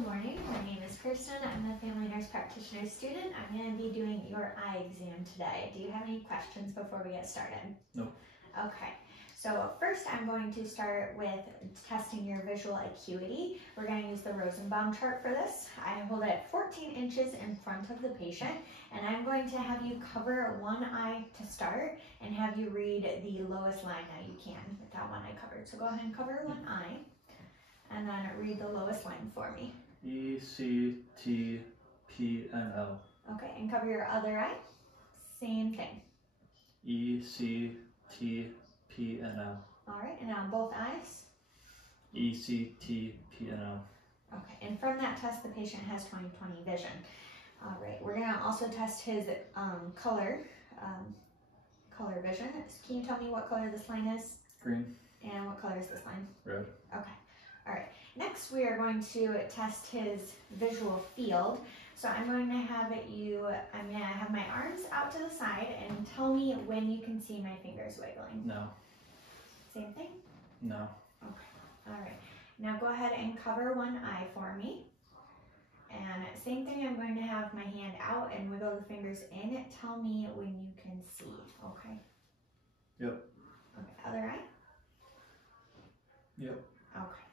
Good morning. My name is Kirsten. I'm a family nurse practitioner student. I'm going to be doing your eye exam today. Do you have any questions before we get started? No. Okay. So first I'm going to start with testing your visual acuity. We're going to use the Rosenbaum chart for this. I hold it 14 inches in front of the patient, and I'm going to have you cover one eye to start and have you read the lowest line that you can with that one eye covered. So go ahead and cover one eye and then read the lowest line for me. E, C, T, P, and L. Okay, and cover your other eye. Same thing. E, C, T, P, and L. All right, and now both eyes. E, C, T, P, and L. Okay, and from that test, the patient has 20/20 vision. All right, we're gonna also test his color vision. Can you tell me what color this line is? Green. And what color is this line? Red. Okay, all right. Next, we are going to test his visual field. So I'm going to have my arms out to the side and tell me when you can see my fingers wiggling. No. Same thing? No. Okay, all right. Now go ahead and cover one eye for me. And same thing, I'm going to have my hand out and wiggle the fingers in. Tell me when you can see, okay? Yep. Okay, other eye? Yep. Okay,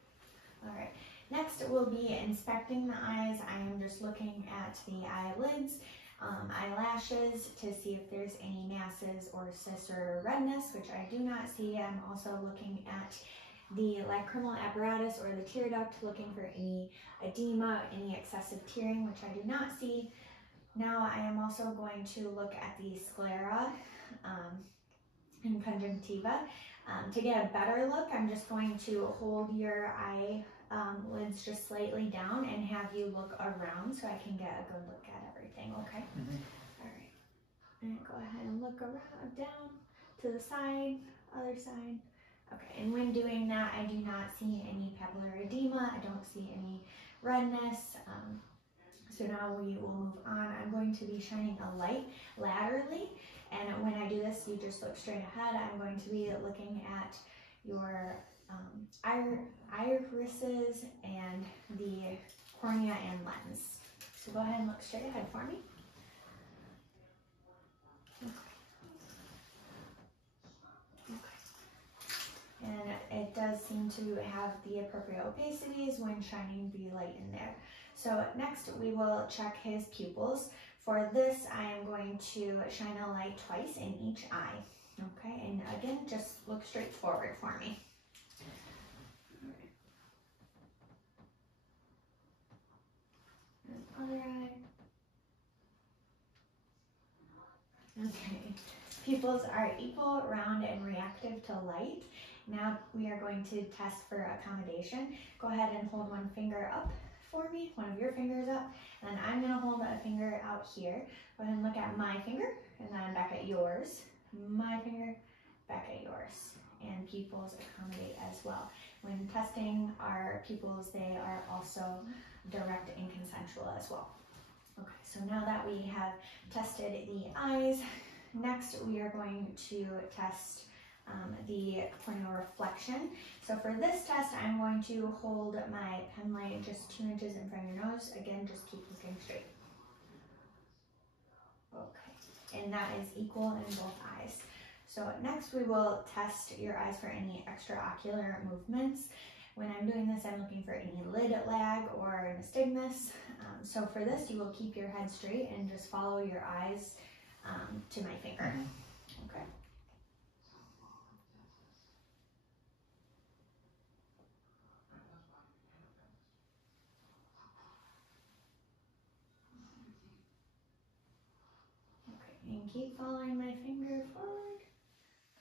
all right. Next, we'll be inspecting the eyes. I am just looking at the eyelids, eyelashes to see if there's any masses or cysts or redness, which I do not see. I'm also looking at the lacrimal apparatus or the tear duct, looking for any edema, any excessive tearing, which I do not see. Now I am also going to look at the sclera and conjunctiva. To get a better look, I'm just going to hold your eye lids just slightly down and have you look around so I can get a good look at everything, okay? All right, and go ahead and look around, down, to the side, other side. Okay, and when doing that, I do not see any papillary edema. I don't see any redness. So now we will move on. I'm going to be shining a light laterally. And when I do this, you just look straight ahead. I'm going to be looking at your irises and the cornea and lens. So go ahead and look straight ahead for me. And it does seem to have the appropriate opacities when shining the light in there. So next we will check his pupils. For this, I am going to shine a light twice in each eye. Okay, and again, just look straight forward for me. And other eye. Okay, pupils are equal, round, and reactive to light. Now we are going to test for accommodation. Go ahead and hold one finger up for me, one of your fingers up, and I'm gonna hold a finger out here. Go ahead and look at my finger, and then back at yours. My finger, back at yours. And pupils accommodate as well. When testing our pupils, they are also direct and consensual as well. Okay, so now that we have tested the eyes, next we are going to test the corneal reflection. So for this test, I'm going to hold my pen light just 2 inches in front of your nose. Again, just keep looking straight. Okay, and that is equal in both eyes. So next we will test your eyes for any extraocular movements. When I'm doing this, I'm looking for any lid lag or nystagmus. So for this, you will keep your head straight and just follow your eyes to my finger. Okay. And keep following my finger forward.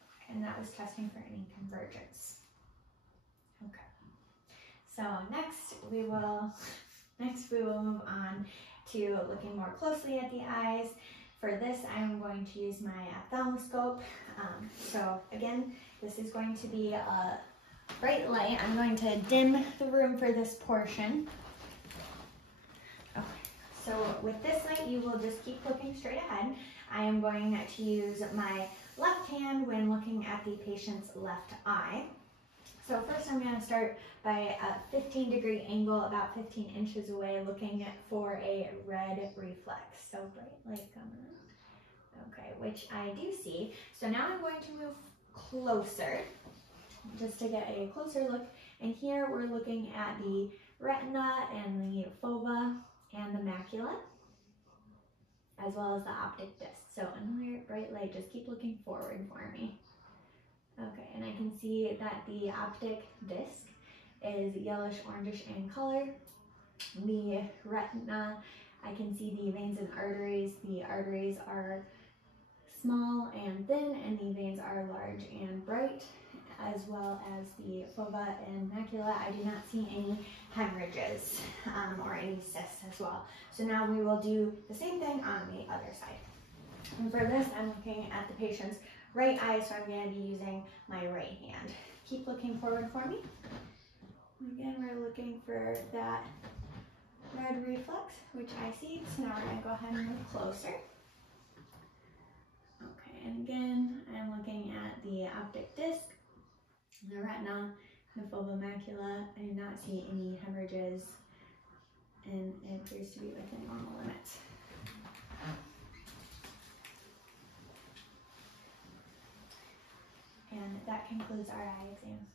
Okay, and that was testing for any convergence. Okay. So next we will move on to looking more closely at the eyes. For this, I'm going to use my ophthalmoscope. So again, this is going to be a bright light. I'm going to dim the room for this portion. Okay. So with this light, you will just keep looking straight ahead. I am going to use my left hand when looking at the patient's left eye. So first I'm going to start by a 15-degree angle, about 15 inches away, looking for a red reflex. So bright light coming up. Okay, which I do see. So now I'm going to move closer, just to get a closer look. And here we're looking at the retina and the fova and the macula, as well as the optic disc. So another bright light, just keep looking forward for me. Okay, and I can see that the optic disc is yellowish orangish in color. The retina, I can see the veins and arteries. The arteries are small and thin, and the veins are large and bright, as well as the fova and macula. I do not see any hemorrhages or any cysts as well. So now we will do the same thing on the other side. And for this, I'm looking at the patient's right eye, so I'm going to be using my right hand. Keep looking forward for me. Again, we're looking for that red reflex, which I see. So now we're going to go ahead and move closer. Okay, and again, I'm looking at the optic disc, the retina, the fovea macula. I do not see any hemorrhages, and it appears to be within normal limits. And that concludes our eye exam.